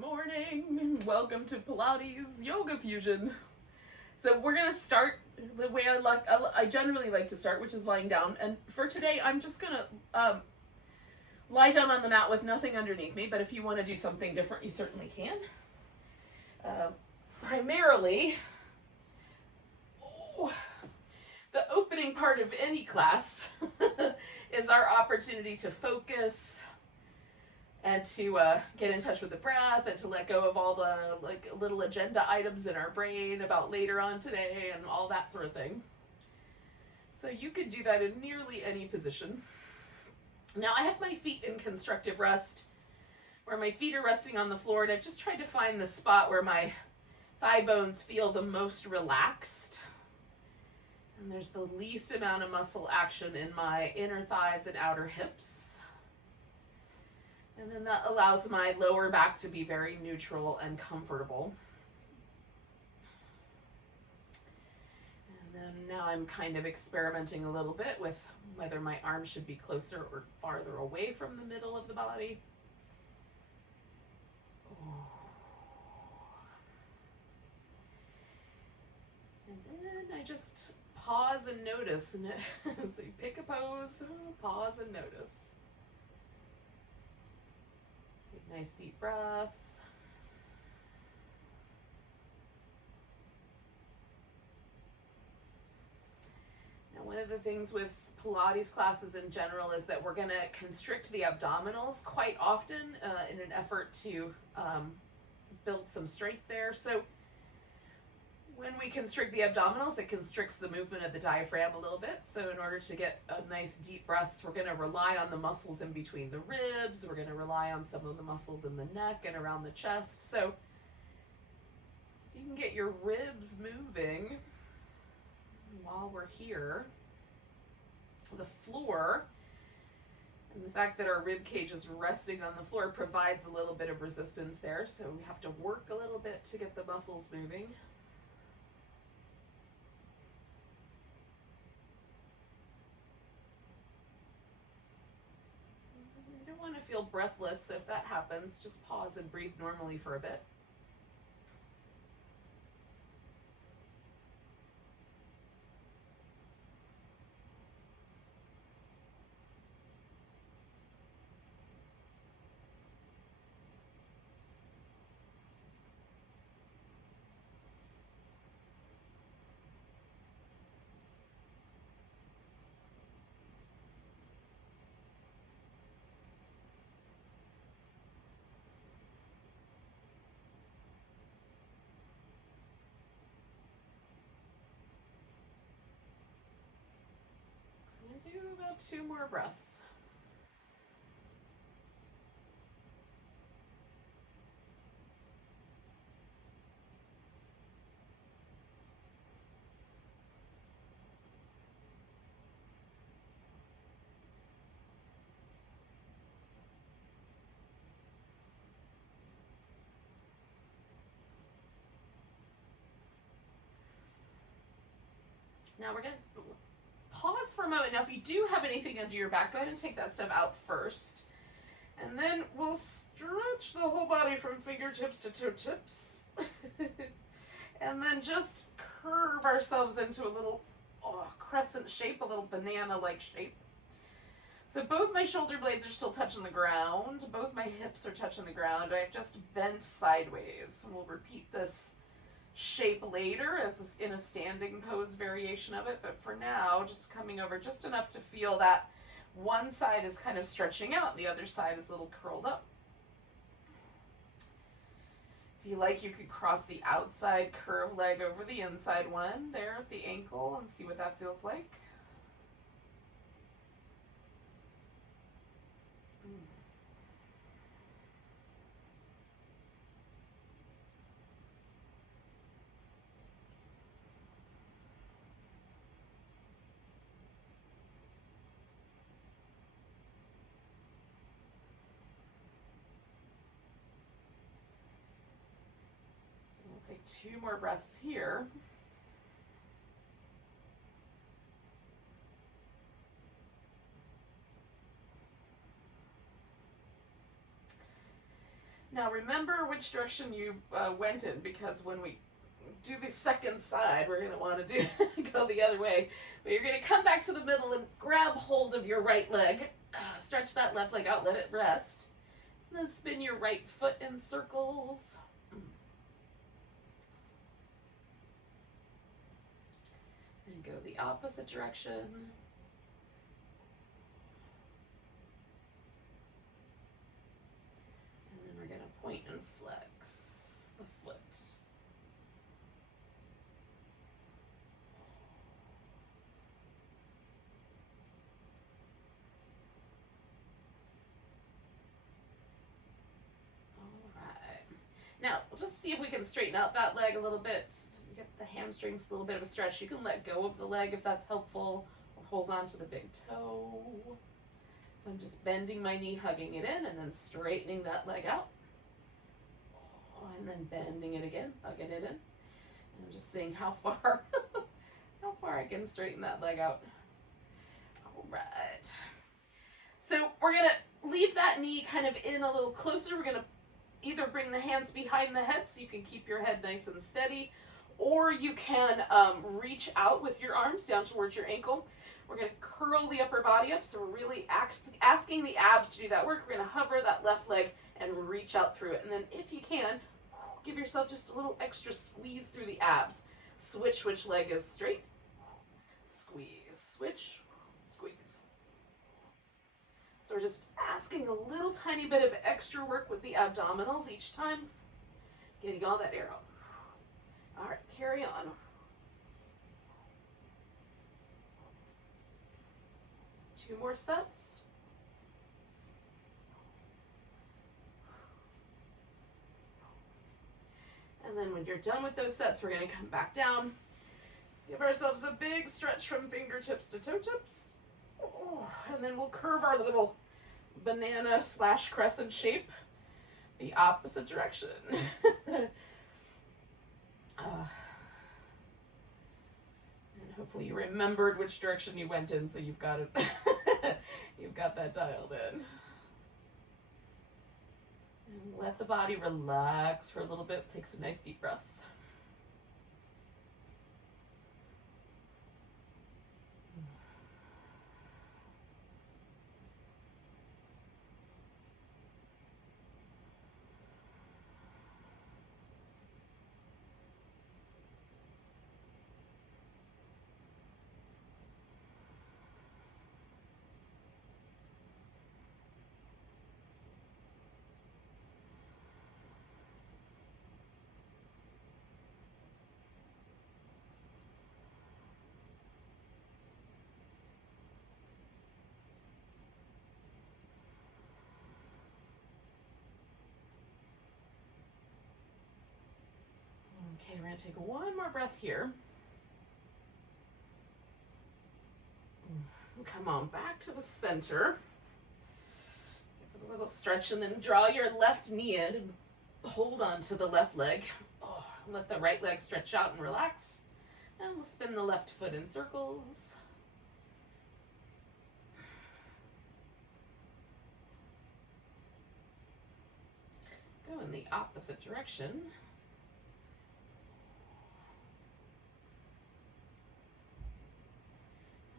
morning. Welcome to Pilates Yoga Fusion. So we're gonna start the way I generally like to start, which is lying down. And for today, I'm just gonna lie down on the mat with nothing underneath me. But if you want to do something different, you certainly can. Primarily, the opening part of any class is our opportunity to focus and to get in touch with the breath and to let go of all the little agenda items in our brain about later on today and all that sort of thing. So you could do that in nearly any position. Now I have my feet in constructive rest, where my feet are resting on the floor, and I've just tried to find the spot where my thigh bones feel the most relaxed. And there's the least amount of muscle action in my inner thighs and outer hips. And then that allows my lower back to be very neutral and comfortable. And then now I'm kind of experimenting a little bit with whether my arms should be closer or farther away from the middle of the body. And then I just pause and notice. So you pick a pose, pause and notice. Take nice deep breaths. Now, one of the things with Pilates classes in general is that we're going to constrict the abdominals quite often in an effort to build some strength there. So when we constrict the abdominals, it constricts the movement of the diaphragm a little bit. So in order to get a nice deep breaths, we're going to rely on the muscles in between the ribs. We're going to rely on some of the muscles in the neck and around the chest. So you can get your ribs moving while we're here. The floor and the fact that our rib cage is resting on the floor provides a little bit of resistance there. So we have to work a little bit to get the muscles moving. Want to feel breathless, so if that happens, just pause and breathe normally for a bit. Do about 2 more breaths. Now we're going to pause for a moment. Now, if you do have anything under your back, go ahead and take that stuff out first. And then we'll stretch the whole body from fingertips to toe tips. And then just curve ourselves into a little crescent shape, a little banana-like shape. So both my shoulder blades are still touching the ground. Both my hips are touching the ground. I've just bent sideways. We'll repeat this shape later as in a standing pose variation of it, but for now just coming over just enough to feel that one side is kind of stretching out, the other side is a little curled up. If you like, you could cross the outside curved leg over the inside one there at the ankle and see what that feels like. Take 2 more breaths here. Now remember which direction you went in, because when we do the second side, we're going to want to go the other way. But you're going to come back to the middle and grab hold of your right leg. Stretch that left leg out, let it rest. And then spin your right foot in circles. And go the opposite direction. And then we're going to point and flex the foot. Now, we'll just see if we can straighten out that leg a little bit. Get the hamstrings a little bit of a stretch. You can let go of the leg if that's helpful, or hold on to the big toe. So I'm just bending my knee, hugging it in, and then straightening that leg out. And then bending it again, hugging it in. And I'm just seeing how far, how far I can straighten that leg out. All right. So we're gonna leave that knee kind of in a little closer. We're gonna either bring the hands behind the head so you can keep your head nice and steady, or you can reach out with your arms down towards your ankle. We're going to curl the upper body up, so we're really asking the abs to do that work. We're going to hover that left leg and reach out through it. And then if you can, give yourself just a little extra squeeze through the abs. Switch which leg is straight. Squeeze, switch, squeeze. So we're just asking a little tiny bit of extra work with the abdominals each time, getting all that air out. All right, carry on. Two more sets. And then when you're done with those sets, we're going to come back down. Give ourselves a big stretch from fingertips to toe tips. And then we'll curve our little banana / crescent shape the opposite direction. And hopefully you remembered which direction you went in, so you've got it. You've got that dialed in. And let the body relax for a little bit. Take some nice deep breaths. Okay, we're going to take one more breath here. Come on back to the center. Give it a little stretch and then draw your left knee in and hold on to the left leg. Let the right leg stretch out and relax. And we'll spin the left foot in circles. Go in the opposite direction.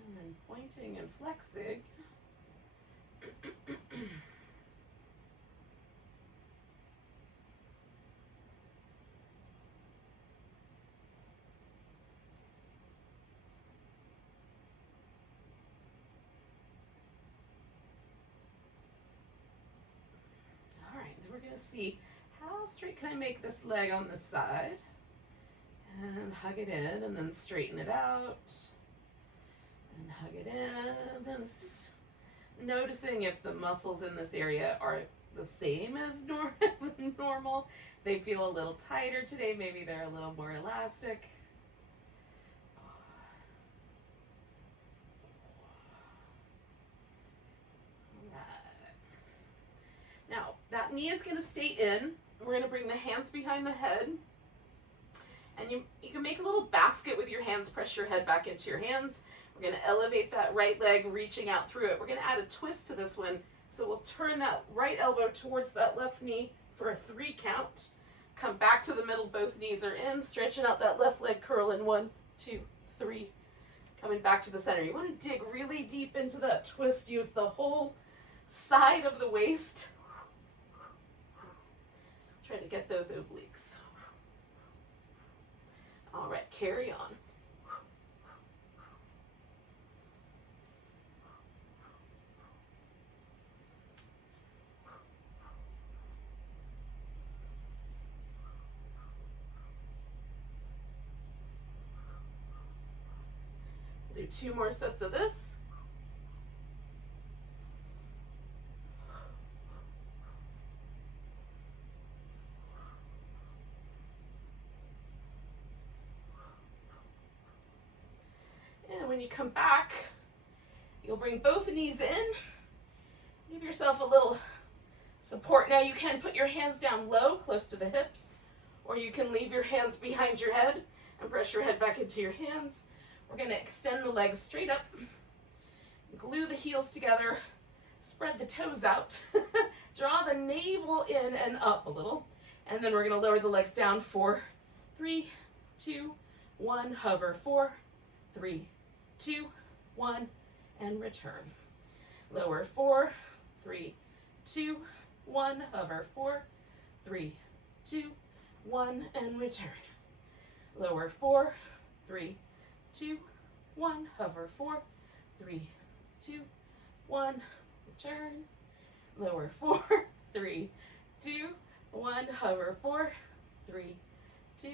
And then pointing and flexing. All right, then we're going to see how straight can I make this leg on this side. And hug it in and then straighten it out. And hug it in, and just noticing if the muscles in this area are the same as normal. They feel a little tighter today, maybe they're a little more elastic. Right. Now, that knee is going to stay in. We're going to bring the hands behind the head. And you can make a little basket with your hands, press your head back into your hands. We're going to elevate that right leg, reaching out through it. We're going to add a twist to this one. So we'll turn that right elbow towards that left knee for a 3 count. Come back to the middle, both knees are in, stretching out that left leg, curl in 1, 2, 3. Coming back to the center. You want to dig really deep into that twist. Use the whole side of the waist. Try to get those obliques. All right, carry on. Do 2 more sets of this. And when you come back, you'll bring both knees in. Give yourself a little support. Now you can put your hands down low, close to the hips, or you can leave your hands behind your head and press your head back into your hands. We're going to extend the legs straight up, glue the heels together, spread the toes out, draw the navel in and up a little, and then we're going to lower the legs down for 3, 2, 1, hover, 4, 3, 2, 1, and return. Lower, 4, 3, 2, 1, hover, 4, 3, 2, 1, and return. Lower, 4, 3, 2, 1, hover, 4, 3, 2, 1, return. Lower, 4, 3, 2, 1, hover, 4, 3, 2,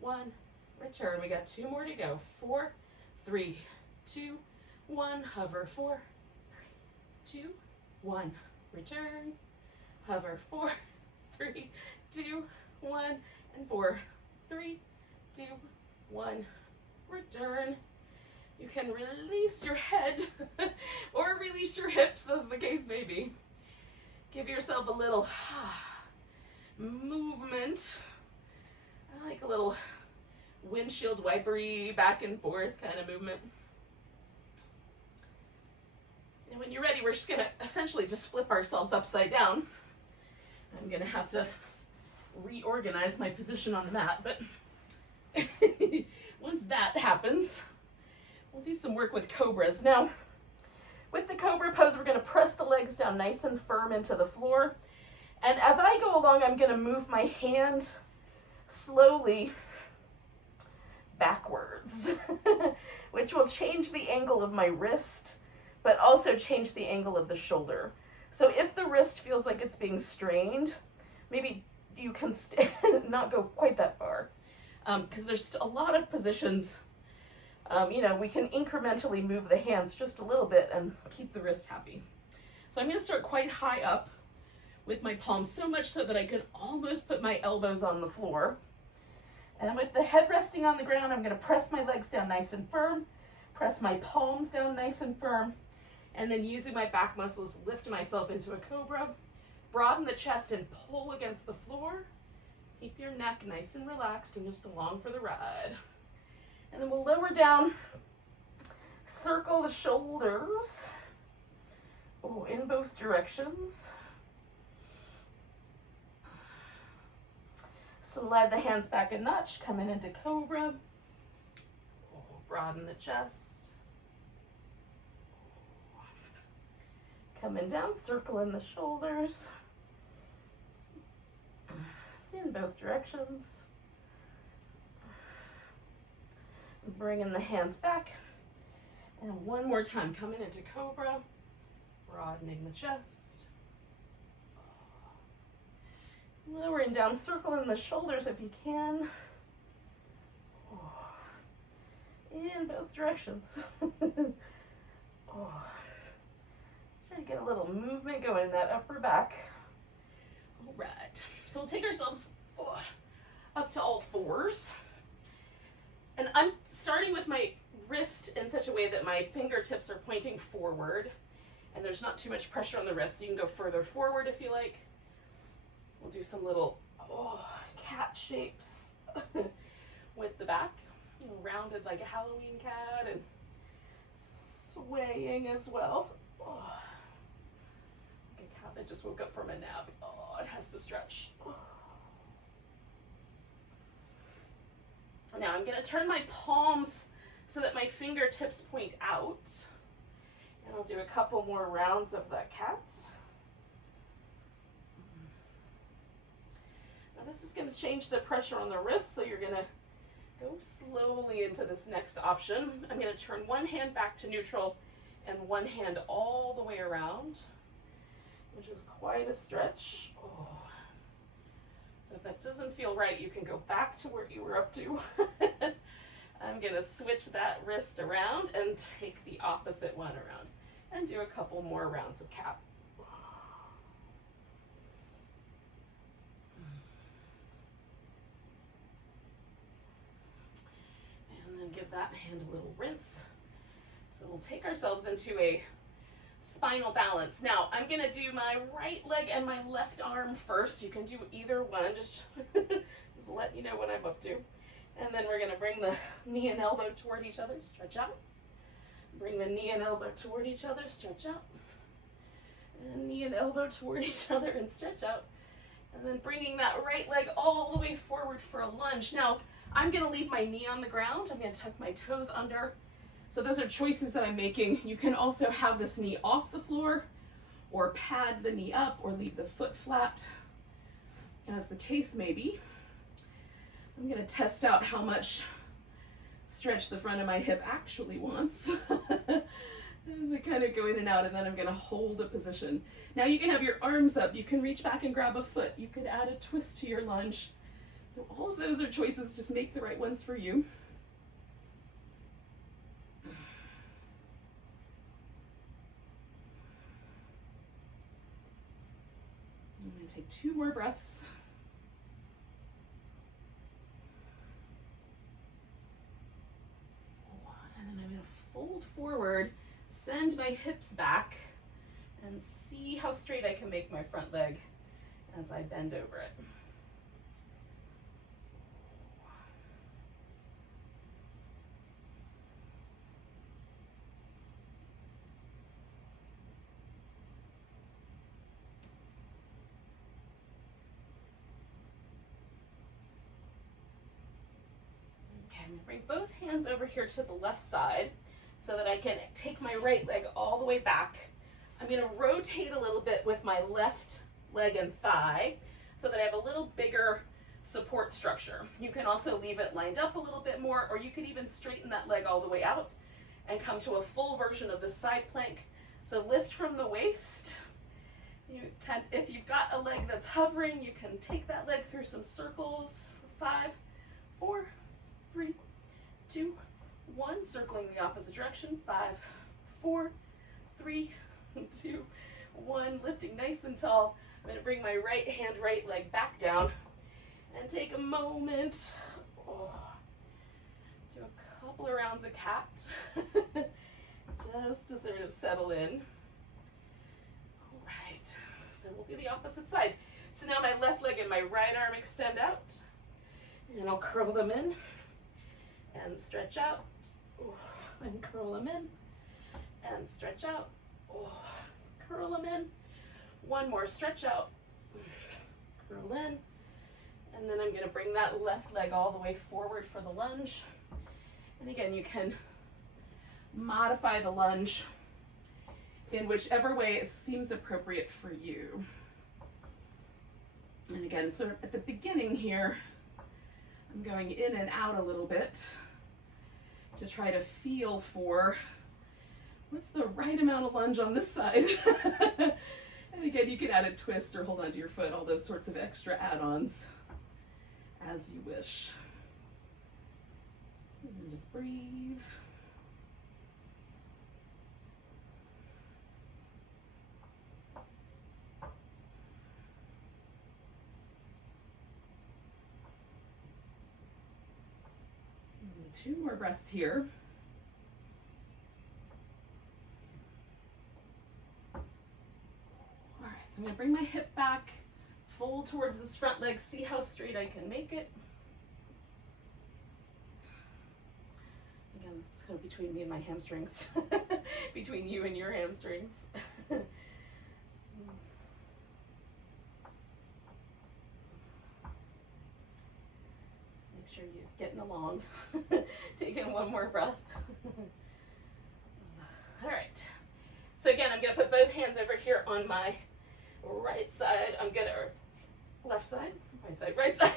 1, return. We got 2 more to go. 4, 3, 2, 1, hover, 4, 3, 2, 1, return. Hover, 4, 3, 2, 1, and 4, 3, 2, 1, return. You can release your head or release your hips, as the case may be. Give yourself a little movement. I like a little windshield wipery back and forth kind of movement. And when you're ready, we're just going to essentially just flip ourselves upside down. I'm going to have to reorganize my position on the mat, but once that happens, we'll do some work with cobras. Now, with the cobra pose, we're going to press the legs down nice and firm into the floor. And as I go along, I'm going to move my hand slowly backwards, which will change the angle of my wrist, but also change the angle of the shoulder. So if the wrist feels like it's being strained, maybe you can not go quite that far. Because there's a lot of positions, we can incrementally move the hands just a little bit and keep the wrist happy. So I'm going to start quite high up with my palms, so much so that I can almost put my elbows on the floor. And with the head resting on the ground, I'm going to press my legs down nice and firm, press my palms down nice and firm, and then using my back muscles, lift myself into a cobra, broaden the chest and pull against the floor. Keep your neck nice and relaxed and just along for the ride. And then we'll lower down, circle the shoulders in both directions. Slide the hands back a notch, coming into cobra. Broaden the chest. Coming down, circling the shoulders in both directions. Bringing the hands back. And one more time, coming into cobra, broadening the chest. Lowering down, circling the shoulders if you can. In both directions. Try to get a little movement going in that upper back. All right, so we'll take ourselves up to all fours. And I'm starting with my wrist in such a way that my fingertips are pointing forward and there's not too much pressure on the wrist. So you can go further forward if you like. We'll do some little cat shapes with the back, rounded like a Halloween cat and swaying as well. Like a cat I just woke up from a nap. Oh, it has to stretch. Now I'm going to turn my palms so that my fingertips point out. And I'll do a couple more rounds of that cat. Now this is going to change the pressure on the wrist, so you're going to go slowly into this next option. I'm going to turn one hand back to neutral and one hand all the way around, which is quite a stretch. Oh. So if that doesn't feel right, you can go back to where you were up to. I'm going to switch that wrist around and take the opposite one around and do a couple more rounds of cat. And then give that hand a little rinse. So we'll take ourselves into a spinal balance. Now I'm going to do my right leg and my left arm first. You can do either one, just let you know what I'm up to. And then we're going to bring the knee and elbow toward each other, stretch out. Bring the knee and elbow toward each other, stretch out. And knee and elbow toward each other and stretch out. And then bringing that right leg all the way forward for a lunge. Now I'm going to leave my knee on the ground. I'm going to tuck my toes under. So those are choices that I'm making. You can also have this knee off the floor or pad the knee up or leave the foot flat, as the case may be. I'm going to test out how much stretch the front of my hip actually wants as I kind of go in and out, and then I'm going to hold a position. Now you can have your arms up. You can reach back and grab a foot. You could add a twist to your lunge. So all of those are choices. Just make the right ones for you. I'm going to take 2 more breaths. And then I'm going to fold forward, send my hips back, and see how straight I can make my front leg as I bend over it. I'm going to bring both hands over here to the left side so that I can take my right leg all the way back. I'm going to rotate a little bit with my left leg and thigh so that I have a little bigger support structure. You can also leave it lined up a little bit more, or you could even straighten that leg all the way out and come to a full version of the side plank. So lift from the waist. You can, if you've got a leg that's hovering, you can take that leg through some circles for 5, 4, 3, 2, 1, circling the opposite direction. 5, 4, 3, 2, 1, lifting nice and tall. I'm going to bring my right hand, right leg back down and take a moment. Do a couple of rounds of cat just to sort of settle in. All right, so we'll do the opposite side. So now my left leg and my right arm extend out, and I'll curl them in and stretch out, and curl them in and stretch out, curl them in. One more stretch out, curl in, and then I'm going to bring that left leg all the way forward for the lunge. And again, you can modify the lunge in whichever way it seems appropriate for you. And again, sort of at the beginning here, I'm going in and out a little bit to try to feel for what's the right amount of lunge on this side. And again, you can add a twist or hold onto your foot, all those sorts of extra add-ons as you wish. And then just breathe. And 2 more breaths here. So I'm going to bring my hip back, fold towards this front leg, see how straight I can make it. Again, this is kind of between me and my hamstrings, between you and your hamstrings. Make sure you're getting along. Take in one more breath. All right. So again, I'm going to put both hands over here on my right side. Left side, right side.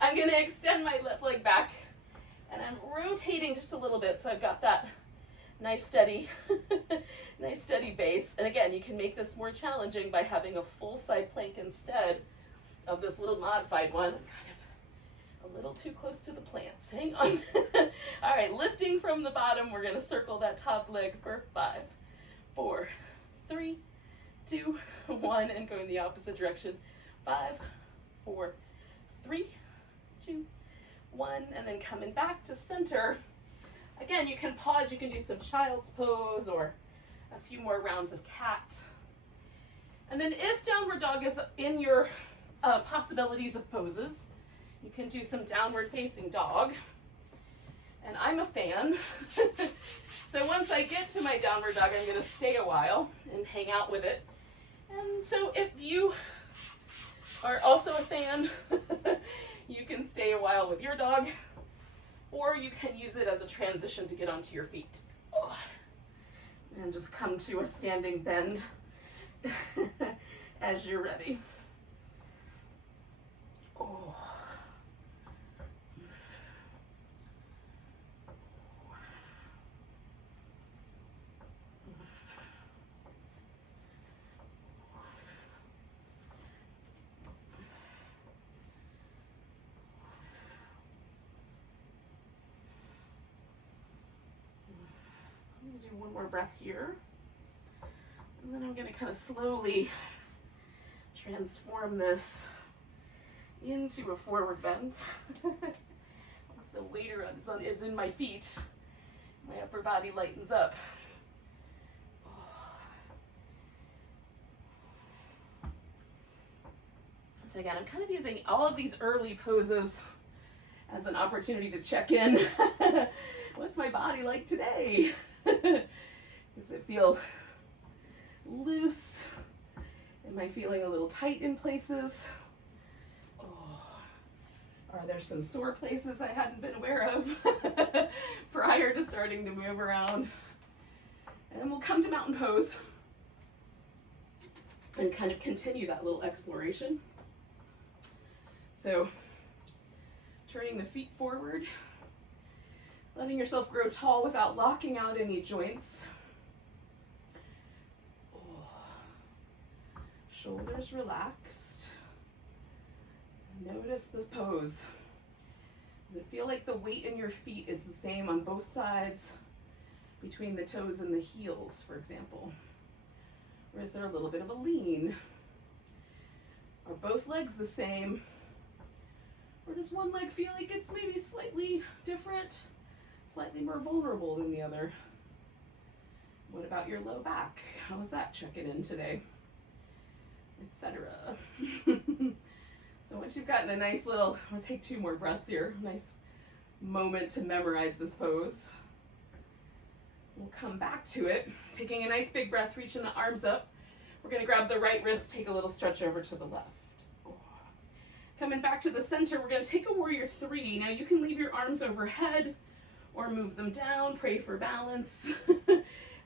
I'm going to extend my left leg back, and I'm rotating just a little bit so I've got that nice steady base. And again, you can make this more challenging by having a full side plank instead of this little modified one. I'm kind of a little too close to the plants. Hang on. All right, lifting from the bottom, we're going to circle that top leg for 5, 4, 3, 2, 1, and going the opposite direction. 5, 4, 3, 2, 1, and then coming back to center. Again, you can pause, you can do some child's pose or a few more rounds of cat. And then if downward dog is in your possibilities of poses, you can do some downward facing dog. And I'm a fan. So once I get to my downward dog, I'm going to stay a while and hang out with it. And so if you are also a fan, you can stay a while with your dog, or you can use it as a transition to get onto your feet. Oh. And just come to a standing bend as you're ready. Oh. Do one more breath here, and then I'm going to kind of slowly transform this into a forward bend. Once the weight is in my feet, my upper body lightens up. So again, I'm kind of using all of these early poses as an opportunity to check in. What's my body like today? Does it feel loose? Am I feeling a little tight in places? Oh, are there some sore places I hadn't been aware of prior to starting to move around? And then we'll come to mountain pose and kind of continue that little exploration. So turning the feet forward, letting yourself grow tall without locking out any joints. Oh. Shoulders relaxed. Notice the pose. Does it feel like the weight in your feet is the same on both sides, between the toes and the heels, for example? Or is there a little bit of a lean? Are both legs the same? Or does one leg feel like it's maybe slightly different? Slightly more vulnerable than the other? What about your low back? How is that checking in today? Etc. So once you've gotten a nice little, I'll take 2 more breaths here, nice moment to memorize this pose. We'll come back to it, taking a nice big breath, reaching the arms up. We're going to grab the right wrist, take a little stretch over to the left. Coming back to the center, we're going to take a warrior 3. Now you can leave your arms overhead or move them down, pray for balance.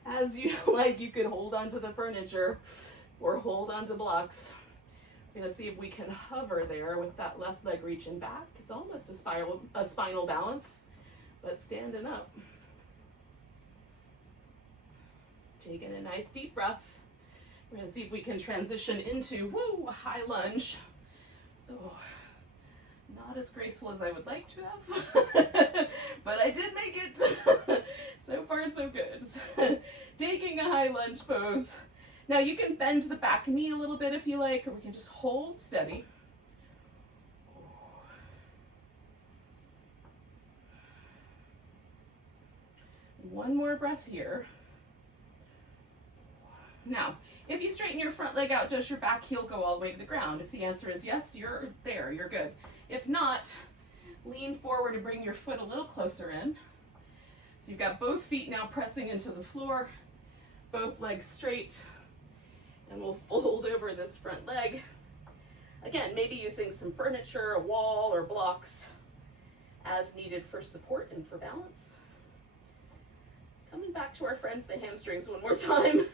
As you like, you can hold onto the furniture or hold onto blocks. We're gonna see if we can hover there with that left leg reaching back. It's almost a spinal balance, but standing up. Taking a nice deep breath. We're gonna see if we can transition into, a high lunge. Oh. Not as graceful as I would like to have, but I did make it. So far, so good. Taking a high lunge pose. Now you can bend the back knee a little bit if you like, or we can just hold steady. One more breath here. Now, if you straighten your front leg out, does your back heel go all the way to the ground? If the answer is yes, you're there, you're good. If not, lean forward and bring your foot a little closer in. So you've got both feet now pressing into the floor, both legs straight, and we'll fold over this front leg. Again, maybe using some furniture, a wall, or blocks as needed for support and for balance. Coming back to our friends, the hamstrings, one more time.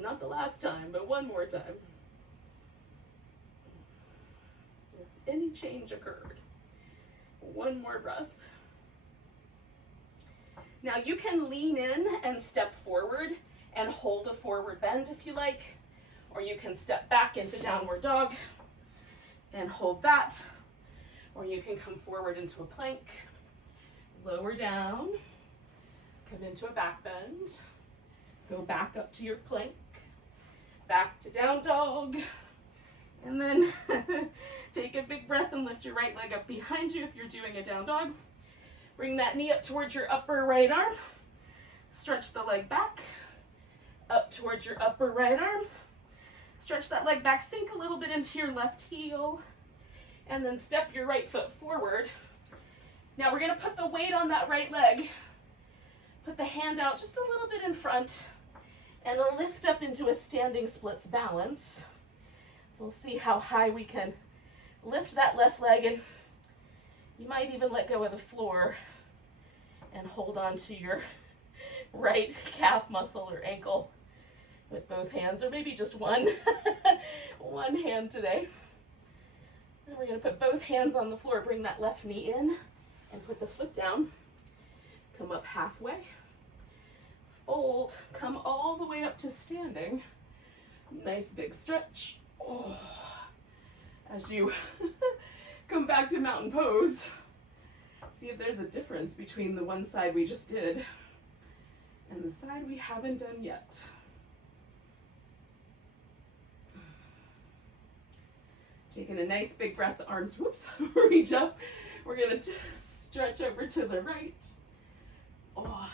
Not the last time, but one more time. Has any change occurred? One more breath. Now you can lean in and step forward and hold a forward bend if you like, or you can step back into downward dog and hold that, or you can come forward into a plank, lower down, come into a back bend, go back up to your plank, back to down dog, and then take a big breath and lift your right leg up behind you if you're doing a down dog. Bring that knee up towards your upper right arm, stretch the leg back, up towards your upper right arm, stretch that leg back, sink a little bit into your left heel, and then step your right foot forward. Now we're gonna put the weight on that right leg, put the hand out just a little bit in front, and lift up into a standing splits balance. So we'll see how high we can lift that left leg, and you might even let go of the floor and hold on to your right calf muscle or ankle with both hands, or maybe just one, one hand today. And we're gonna put both hands on the floor, bring that left knee in and put the foot down. Come up halfway, fold, come all the way up to standing. Nice big stretch. Oh. As you come back to mountain pose, see if there's a difference between the one side we just did and the side we haven't done yet. Taking a nice big breath, the arms, whoops, reach up. We're gonna stretch over to the right. Oh.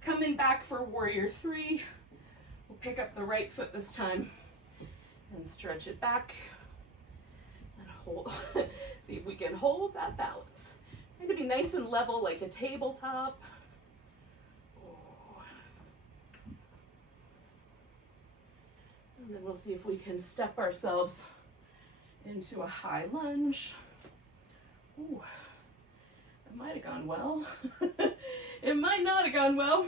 Coming back for warrior three. We'll pick up the right foot this time and stretch it back. And hold, see if we can hold that balance. Trying to be nice and level like a tabletop. Oh. And then we'll see if we can step ourselves into a high lunge. Ooh, that might have gone well. It might not have gone well.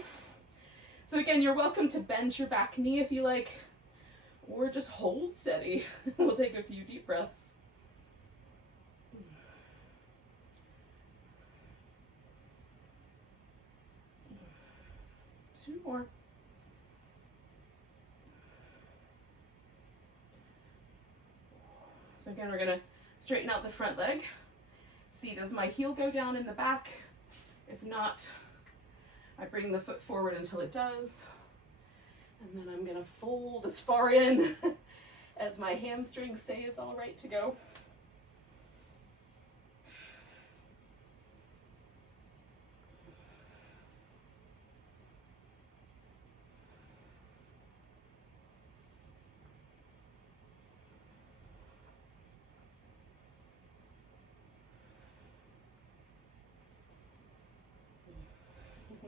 So again, you're welcome to bend your back knee if you like, or just hold steady. We'll take a few deep breaths. Two more. So again, we're gonna straighten out the front leg. See, does my heel go down in the back? If not, I bring the foot forward until it does. And then I'm gonna fold as far in as my hamstrings say is all right to go.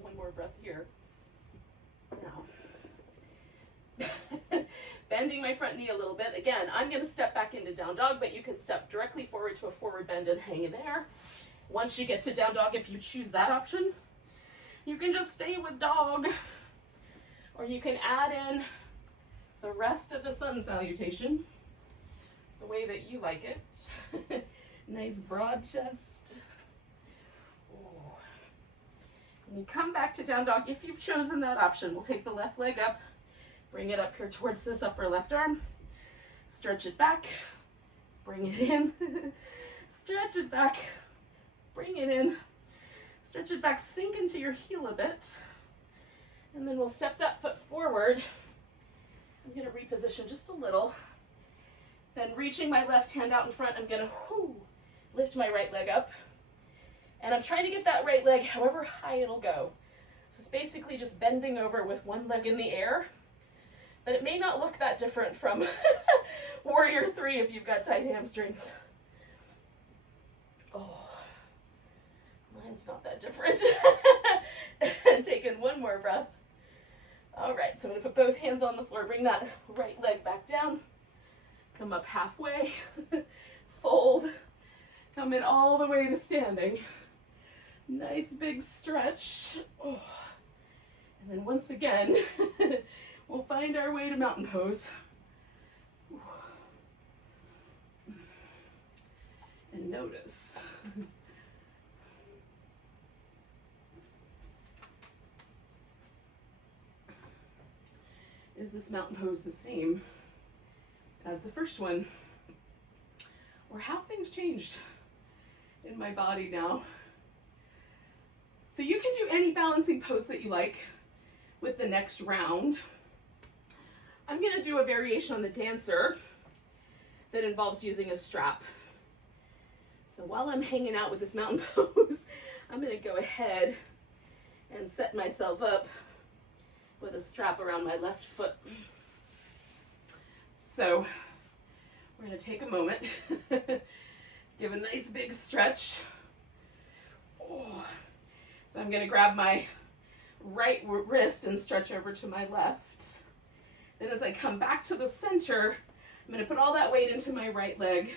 One more breath here. Now, bending my front knee a little bit. Again, I'm going to step back into down dog, but you can step directly forward to a forward bend and hang in there. Once you get to down dog, if you choose that option, you can just stay with dog, or you can add in the rest of the sun salutation the way that you like it. Nice broad chest. And you come back to down dog if you've chosen that option. We'll take the left leg up, bring it up here towards this upper left arm, stretch it back, bring it in, stretch it back, bring it in, stretch it back, sink into your heel a bit, and then we'll step that foot forward. I'm going to reposition just a little, then reaching my left hand out in front, I'm going to lift my right leg up. And I'm trying to get that right leg however high it'll go. So it's basically just bending over with one leg in the air. But it may not look that different from warrior three if you've got tight hamstrings. Oh, mine's not that different. And taking one more breath. All right, so I'm gonna put both hands on the floor, bring that right leg back down, come up halfway, fold, come Coming all the way to standing. Nice big stretch. Oh. And then once again, we'll find our way to mountain pose. And notice. Is this mountain pose the same as the first one? Or have things changed in my body now? So you can do any balancing pose that you like with the next round. I'm gonna do a variation on the dancer that involves using a strap. So while I'm hanging out with this mountain pose, I'm gonna go ahead and set myself up with a strap around my left foot. So we're gonna take a moment, give a nice big stretch. Oh. So I'm gonna grab my right wrist and stretch over to my left. Then as I come back to the center, I'm gonna put all that weight into my right leg,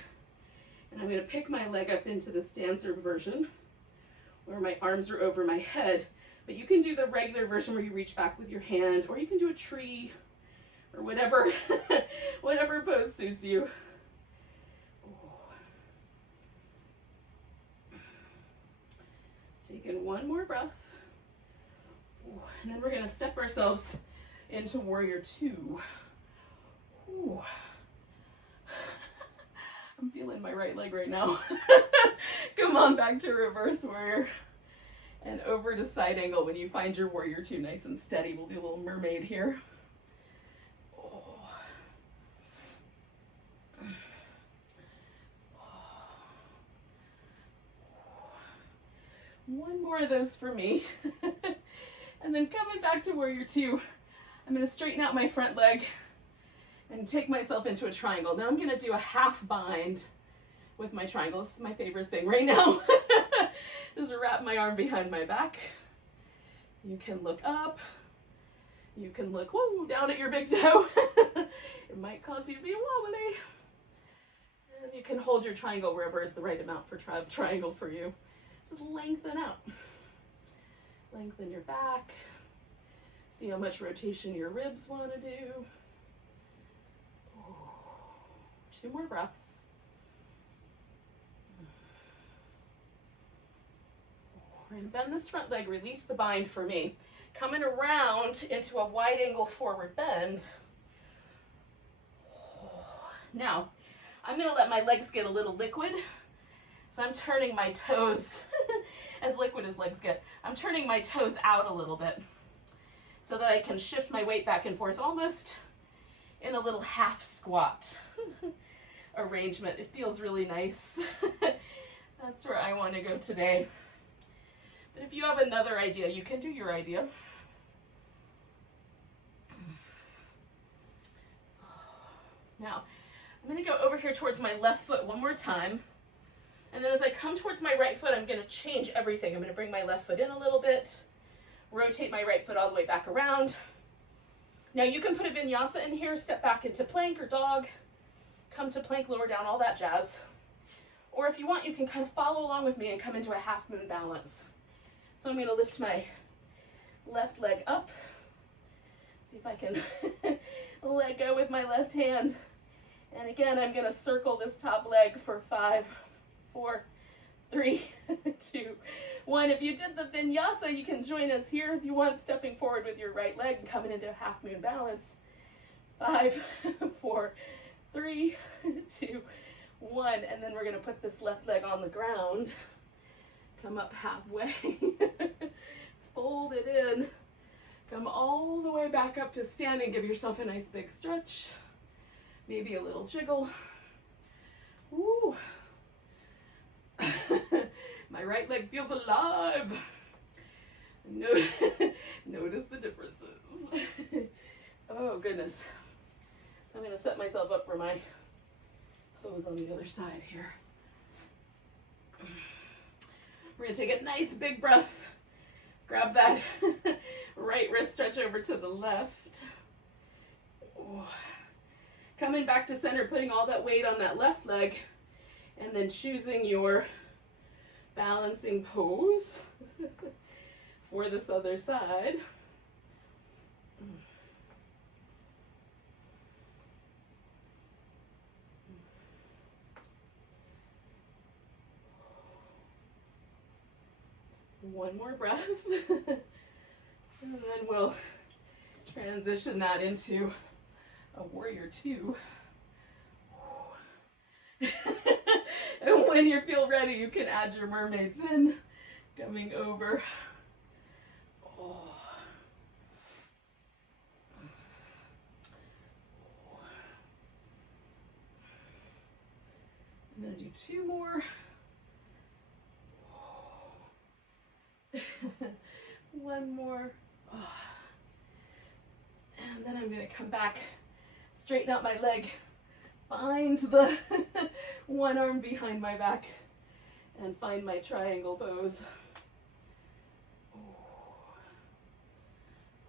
and I'm gonna pick my leg up into this dancer version, where my arms are over my head. But you can do the regular version where you reach back with your hand, or you can do a tree, or whatever, whatever pose suits you. Take in one more breath. And then we're gonna step ourselves into warrior two. Ooh. I'm feeling my right leg right now. Come on, back to reverse warrior. And over to side angle. When you find your warrior two nice and steady, we'll do a little mermaid here. Oh. One more of those for me. And then coming back to warrior two, I'm gonna straighten out my front leg and take myself into a triangle. Now I'm gonna do a half bind with my triangle. This is my favorite thing right now. Just wrap my arm behind my back. You can look up. You can look down at your big toe. It might cause you to be wobbly. And you can hold your triangle wherever is the right amount for triangle for you. Just lengthen out. Lengthen your back. See how much rotation your ribs want to do. Two more breaths. We're going to bend this front leg, release the bind for me. Coming around into a wide angle forward bend. Now, I'm going to let my legs get a little liquid. So I'm turning my toes, as liquid as legs get, I'm turning my toes out a little bit so that I can shift my weight back and forth almost in a little half squat arrangement. It feels really nice. That's where I want to go today. But if you have another idea, you can do your idea. Now, I'm going to go over here towards my left foot one more time. And then as I come towards my right foot, I'm going to change everything. I'm going to bring my left foot in a little bit, rotate my right foot all the way back around. Now you can put a vinyasa in here, step back into plank or dog, come to plank, lower down, all that jazz. Or if you want, you can kind of follow along with me and come into a half moon balance. So I'm going to lift my left leg up. See if I can let go with my left hand. And again, I'm going to circle this top leg for 5, 4, 3, 2, 1. If you did the vinyasa, you can join us here if you want, stepping forward with your right leg and coming into a half moon balance. 5, 4, 3, 2, 1. And then we're going to put this left leg on the ground. Come up halfway. Fold it in. Come all the way back up to standing. Give yourself a nice big stretch. Maybe a little jiggle. Ooh. My right leg feels alive. Notice the differences. Oh goodness. So I'm going to set myself up for my pose on the other side here. We're going to take a nice big breath. Grab that right wrist, stretch over to the left. Ooh. Coming back to center, putting all that weight on that left leg. And then choosing your balancing pose for this other side. One more breath. And then we'll transition that into a warrior two. And when you feel ready, you can add your mermaids in, coming over. Oh. I'm going to do two more. One more. Oh. And then I'm going to come back, straighten out my leg, find the one arm behind my back, and find my triangle pose.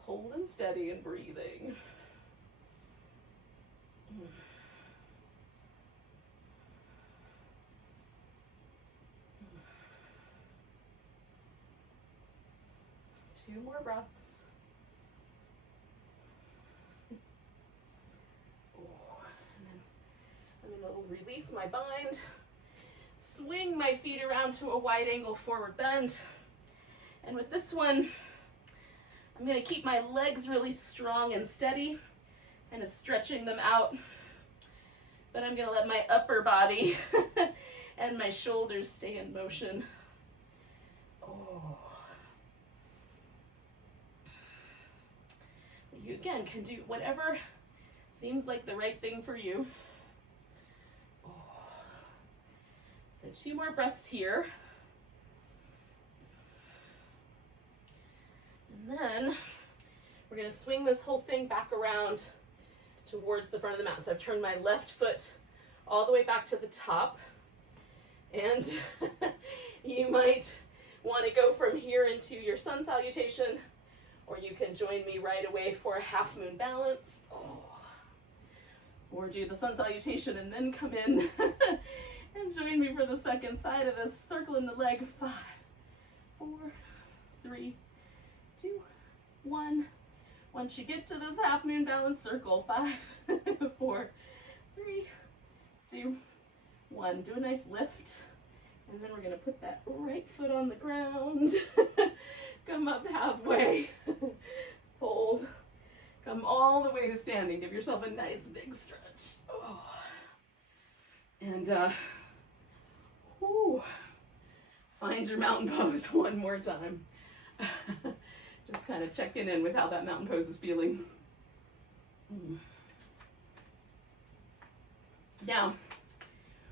Holding steady and breathing. Two more breaths. I'm going to release my bind, swing my feet around to a wide angle forward bend. And with this one, I'm going to keep my legs really strong and steady, kind of stretching them out. But I'm going to let my upper body and my shoulders stay in motion. Oh. You again can do whatever seems like the right thing for you. So two more breaths here. And then we're going to swing this whole thing back around towards the front of the mat. So I've turned my left foot all the way back to the top. And you might want to go from here into your sun salutation, or you can join me right away for a half moon balance. Oh. Or do the sun salutation and then come in and join me for the second side of this. Circling the leg. 5, 4, 3, 2, 1. Once you get to this half moon balance, circle. 5, 4, 3, 2, 1. Do a nice lift. And then we're going to put that right foot on the ground. Come up halfway. Fold. Come all the way to standing. Give yourself a nice big stretch. Oh. And find your mountain pose one more time. Just kind of checking in with how that mountain pose is feeling. Now,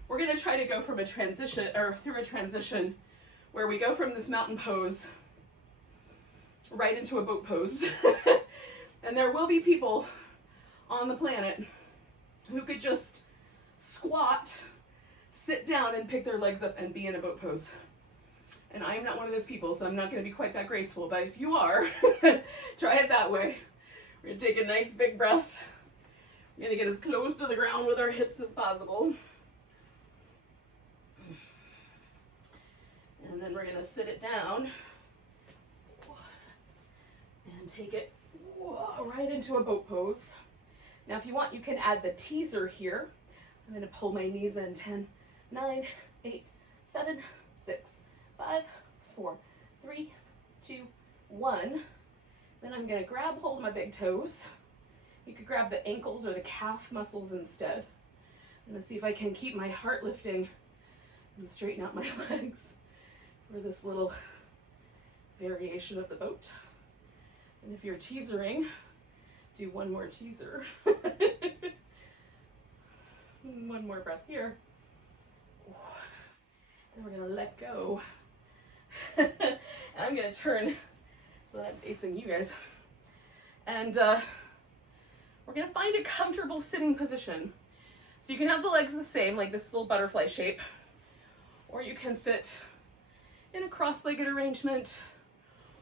we're going to try to go from a transition, or through a transition, where we go from this mountain pose right into a boat pose. And there will be people on the planet who could just squat, sit down, and pick their legs up and be in a boat pose. And I'm not one of those people, so I'm not going to be quite that graceful. But if you are, try it that way. We're going to take a nice big breath. We're going to get as close to the ground with our hips as possible. And then we're going to sit it down and take it right into a boat pose. Now, if you want, you can add the teaser here. I'm going to pull my knees in. 10, 9, 8, 7, 6, 5, 4, 3, 2, 1. Then I'm going to grab hold of my big toes. You could grab the ankles or the calf muscles instead. I'm going to see if I can keep my heart lifting and straighten out my legs for this little variation of the boat. And if you're teasering, do one more teaser. One more breath here. And we're going to let go. And I'm going to turn so that I'm facing you guys. And we're going to find a comfortable sitting position. So you can have the legs the same, like this little butterfly shape. Or you can sit in a cross-legged arrangement.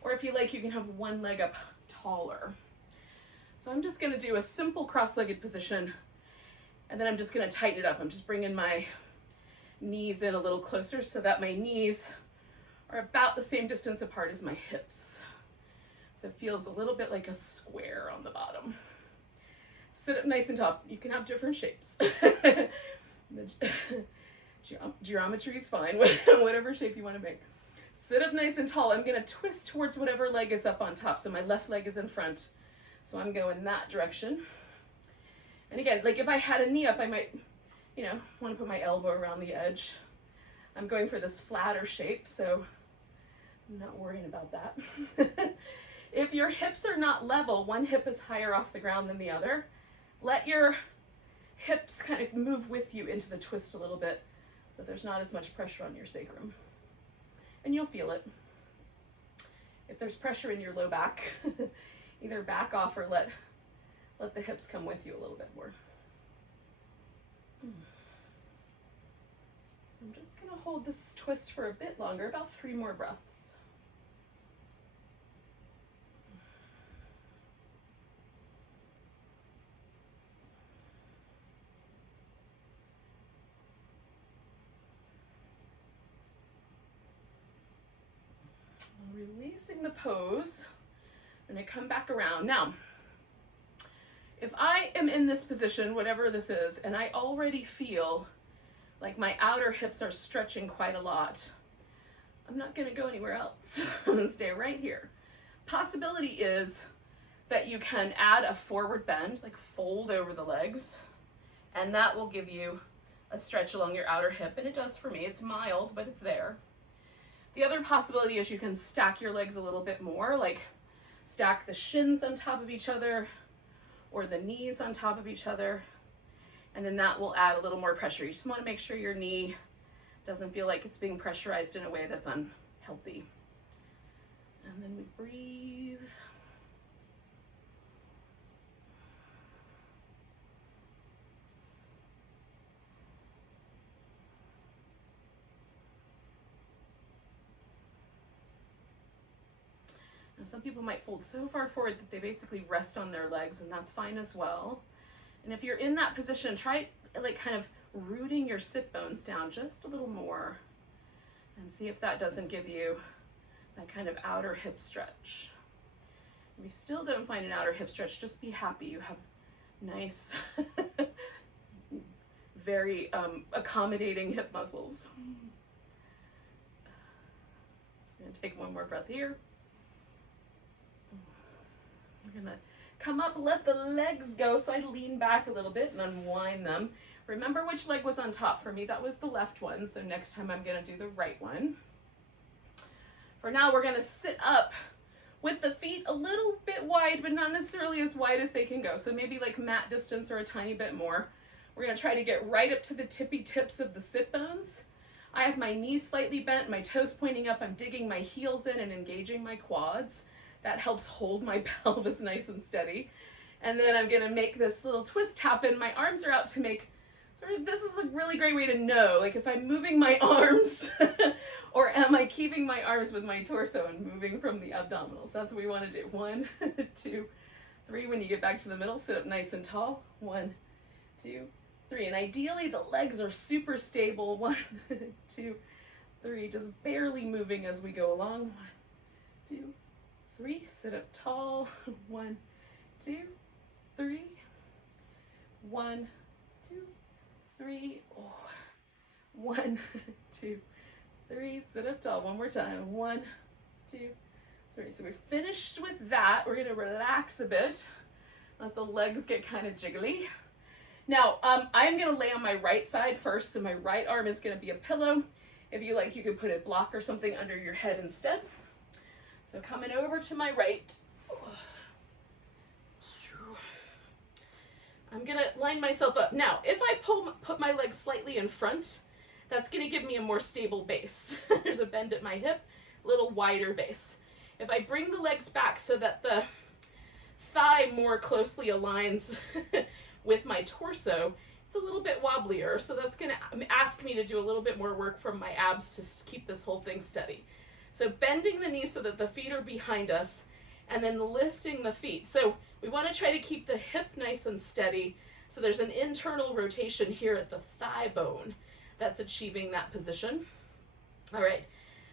Or if you like, you can have one leg up taller. So I'm just going to do a simple cross-legged position, and then I'm just going to tighten it up. I'm just bringing my knees in a little closer so that my knees are about the same distance apart as my hips. So it feels a little bit like a square on the bottom. Sit up nice and tall. You can have different shapes. Geometry is fine, whatever shape you want to make. Sit up nice and tall. I'm going to twist towards whatever leg is up on top. So my left leg is in front. So I'm going that direction. And again, like if I had a knee up, I might, want to put my elbow around the edge. I'm going for this flatter shape, so I'm not worrying about that. If your hips are not level, one hip is higher off the ground than the other, let your hips kind of move with you into the twist a little bit so there's not as much pressure on your sacrum. And you'll feel it. If there's pressure in your low back, either back off or let the hips come with you a little bit more. So I'm just going to hold this twist for a bit longer, about 3 more breaths. Releasing the pose, and I come back around. Now, if I am in this position, whatever this is, and I already feel like my outer hips are stretching quite a lot, I'm not going to go anywhere else. I'm going to stay right here. Possibility is that you can add a forward bend, like fold over the legs, and that will give you a stretch along your outer hip, and it does for me. It's mild, but it's there. The other possibility is you can stack your legs a little bit more, like stack the shins on top of each other or the knees on top of each other, and then that will add a little more pressure. You just want to make sure your knee doesn't feel like it's being pressurized in a way that's unhealthy. And then we breathe. Some people might fold so far forward that they basically rest on their legs, and that's fine as well. And if you're in that position, try like kind of rooting your sit bones down just a little more and see if that doesn't give you that kind of outer hip stretch. If you still don't find an outer hip stretch, just be happy you have nice, very accommodating hip muscles. I'm gonna take one more breath here. We're gonna come up, let the legs go. So I lean back a little bit and unwind them. Remember which leg was on top. For me, that was the left one. So next time I'm gonna do the right one. For now, we're gonna sit up with the feet a little bit wide, but not necessarily as wide as they can go. So maybe like mat distance or a tiny bit more. We're gonna try to get right up to the tippy tips of the sit bones. I have my knees slightly bent, my toes pointing up. I'm digging my heels in and engaging my quads. That helps hold my pelvis nice and steady. And then I'm gonna make this little twist happen. My arms are out to make this is a really great way to know, like if I'm moving my arms or am I keeping my arms with my torso and moving from the abdominals. That's what we wanna do. 1, 2, 3. When you get back to the middle, sit up nice and tall. 1, 2, 3. And ideally the legs are super stable. 1, 2, 3. Just barely moving as we go along. 1, 2, 3. Sit up tall. 1, 2, 3. 1, 2, 3. Oh. 1, 2, 3. Sit up tall. One more time. 1, 2, 3. So we're finished with that. We're gonna relax a bit. Let the legs get kind of jiggly. Now, I'm gonna lay on my right side first. So my right arm is gonna be a pillow. If you like, you could put a block or something under your head instead. So coming over to my right, I'm gonna line myself up. Now, if I put my legs slightly in front, that's gonna give me a more stable base. There's a bend at my hip, a little wider base. If I bring the legs back so that the thigh more closely aligns with my torso, it's a little bit wobblier, so that's gonna ask me to do a little bit more work from my abs to keep this whole thing steady. So bending the knees so that the feet are behind us, and then lifting the feet. So we want to try to keep the hip nice and steady. So there's an internal rotation here at the thigh bone. that's achieving that position. All right,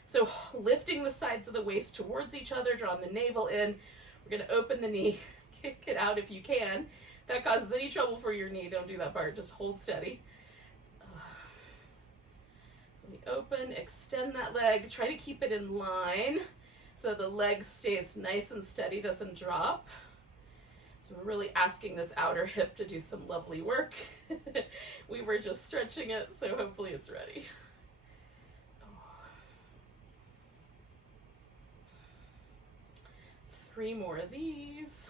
so lifting the sides of the waist towards each other, drawing the navel in. We're going to open the knee, kick it out if you can. If that causes any trouble for your knee, don't do that part, just hold steady. So we open, extend that leg, try to keep it in line so the leg stays nice and steady, doesn't drop. So we're really asking this outer hip to do some lovely work. We were just stretching it, so hopefully it's ready. 3 more of these.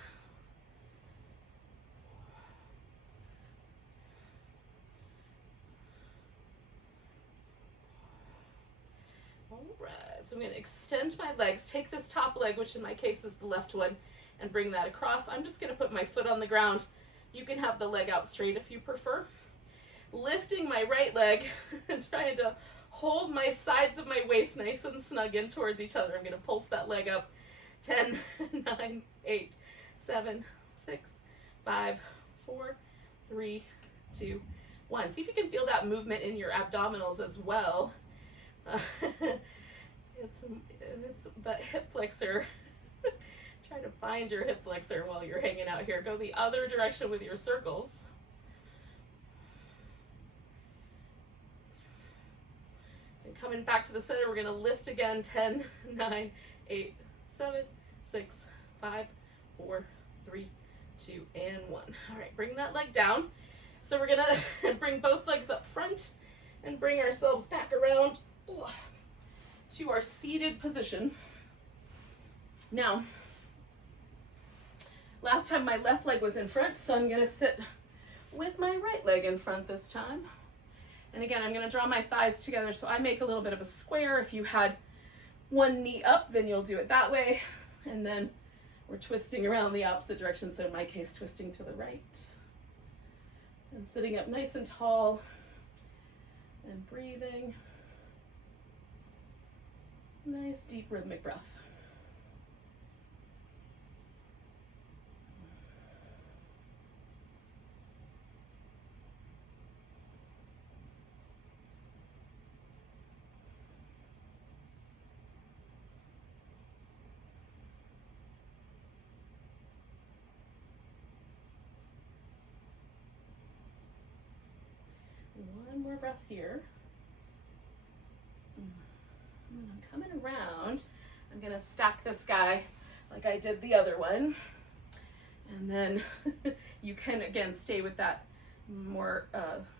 All right, so I'm going to extend my legs, take this top leg, which in my case is the left one, and bring that across. I'm just going to put my foot on the ground. You can have the leg out straight if you prefer. Lifting my right leg and trying to hold my sides of my waist nice and snug in towards each other. I'm going to pulse that leg up. 10, 9, 8, 7, 6, 5, 4, 3, 2, 1. See if you can feel that movement in your abdominals as well. It's the hip flexor. Try to find your hip flexor while you're hanging out here. Go the other direction with your circles. And coming back to the center, we're going to lift again. 10, 9, 8, 7, 6, 5, 4, 3, 2, and 1. All right, bring that leg down. So we're gonna bring both legs up front and bring ourselves back around to our seated position. Now, last time my left leg was in front, so I'm gonna sit with my right leg in front this time. And again, I'm gonna draw my thighs together so I make a little bit of a square. If you had one knee up, then you'll do it that way. And then we're twisting around the opposite direction. So in my case, twisting to the right. And sitting up nice and tall and breathing. Nice, deep, rhythmic breath. One more breath here. And I'm coming around. I'm going to stack this guy like I did the other one. And then you can, again, stay with that more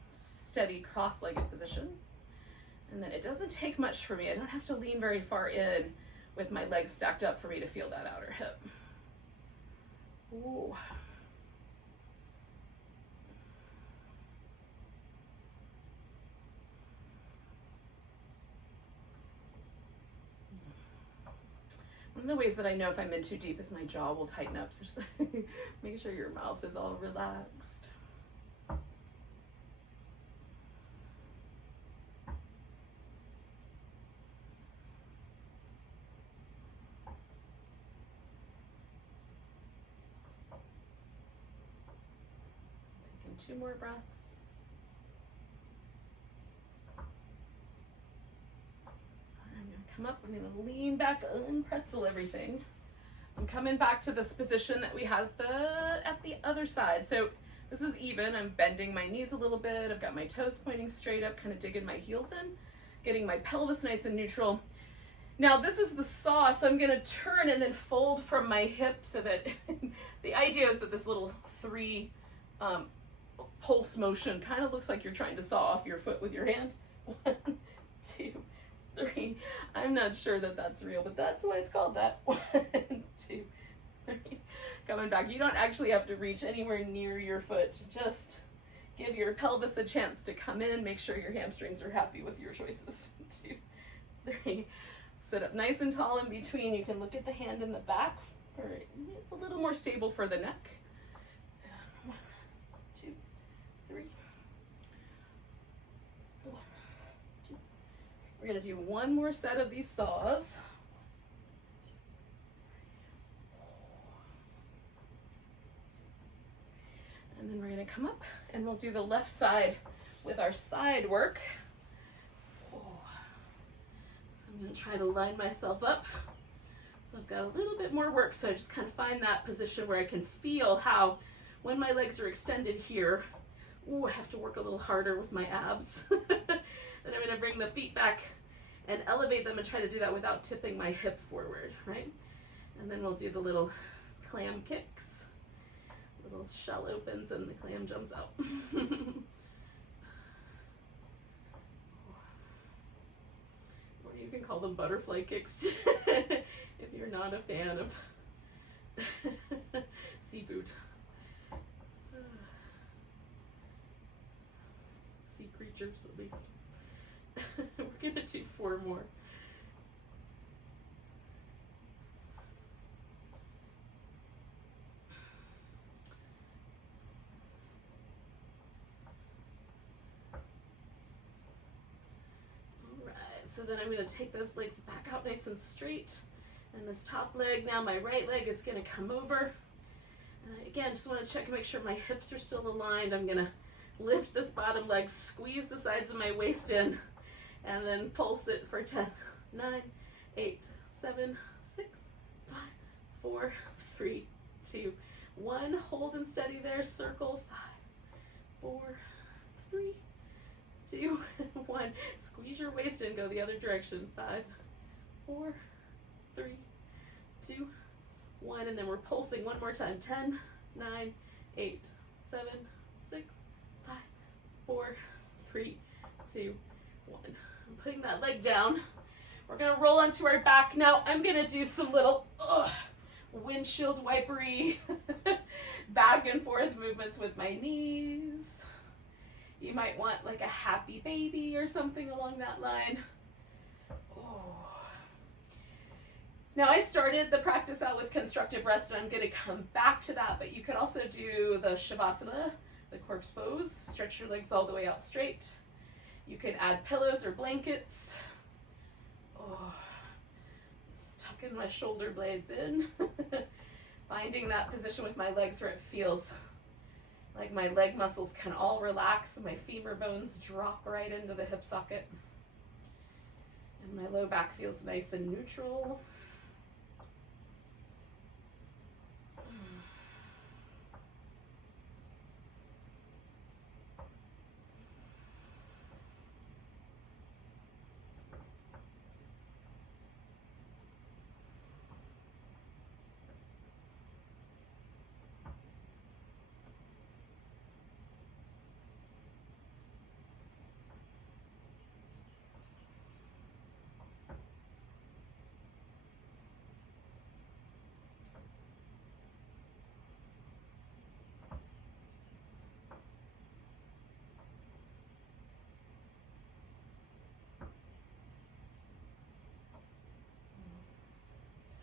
steady cross-legged position. And then it doesn't take much for me. I don't have to lean very far in with my legs stacked up for me to feel that outer hip. Ooh. One of the ways that I know if I'm in too deep is my jaw will tighten up. So just make sure your mouth is all relaxed. Taking 2 more breaths. Come up, I'm gonna lean back, unpretzel everything. I'm coming back to this position that we had at the other side. So this is even, I'm bending my knees a little bit, I've got my toes pointing straight up, kind of digging my heels in, getting my pelvis nice and neutral. Now this is the saw, so I'm gonna turn and then fold from my hip so that the idea is that this little 3 pulse motion kind of looks like you're trying to saw off your foot with your hand. 1, 2, 3. I'm not sure that that's real, but that's why it's called that. 1, 2, 3. Coming back. You don't actually have to reach anywhere near your foot. Just give your pelvis a chance to come in. Make sure your hamstrings are happy with your choices. 2, 3. Sit up nice and tall in between. You can look at the hand in the back. It's a little more stable for the neck. 1, 2, 3. We're going to do 1 more set of these saws. And then we're going to come up and we'll do the left side with our side work. going to try to line myself up. So I've got a little bit more work, so I just kind of find that position where I can feel how when my legs are extended here, ooh, I have to work a little harder with my abs. Then I'm going to bring the feet back and elevate them and try to do that without tipping my hip forward, right? And then we'll do the little clam kicks. Little shell opens and the clam jumps out. Or you can call them butterfly kicks if you're not a fan of seafood. Sea creatures, at least. We're gonna do 4 more. So then I'm going to take those legs back out nice and straight. And this top leg, now my right leg is going to come over. And I, again, just want to check and make sure my hips are still aligned. I'm going to lift this bottom leg, squeeze the sides of my waist in, and then pulse it for 10, 9, 8, 7, 6, 5, 4, 3, 2, 1. Hold and steady there. Circle. 5, 4, 3, 2, 1. Squeeze your waist in, go the other direction. 5, 4, 3, 2, 1. And then we're pulsing one more time. 10, 9, 8, 7, 6, 5, 4, 3, 2, 1. I'm putting that leg down. We're going to roll onto our back. Now I'm going to do some little windshield wipery back and forth movements with my knees. You might want like a happy baby or something along that line. Oh. Now I started the practice out with constructive rest, and I'm going to come back to that, but you could also do the Shavasana, the corpse pose. Stretch your legs all the way out straight. You can add pillows or blankets. Oh. Just tucking my shoulder blades in. Finding that position with my legs where it feels like my leg muscles can all relax and my femur bones drop right into the hip socket. And my low back feels nice and neutral.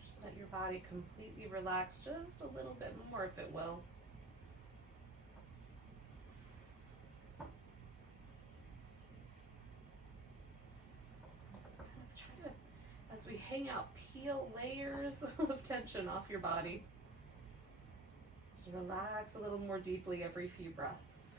Just let your body completely relax just a little bit more if it will. Just kind of try to, as we hang out, peel layers of tension off your body. Just relax a little more deeply every few breaths.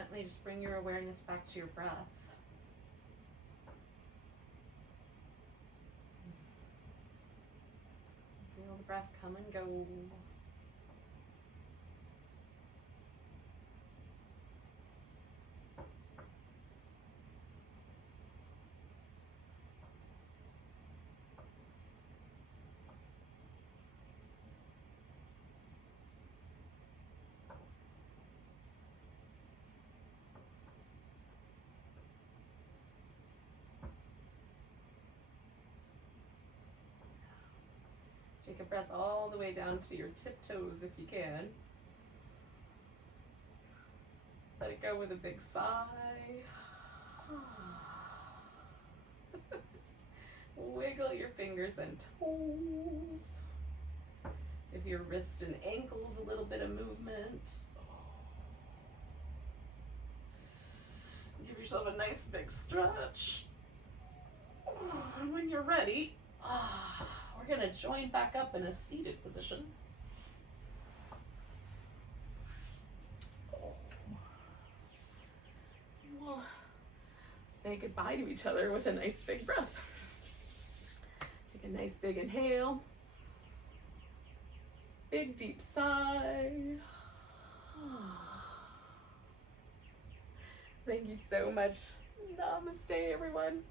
gently just bring your awareness back to your breath. Feel the breath come and go. Take a breath all the way down to your tiptoes if you can. Let it go with a big sigh. Wiggle your fingers and toes. Give your wrists and ankles a little bit of movement. Give yourself a nice big stretch. And when you're ready, we're going to join back up in a seated position. We'll say goodbye to each other with a nice big breath. Take a nice big inhale. Big deep sigh. Thank you so much. Namaste, everyone.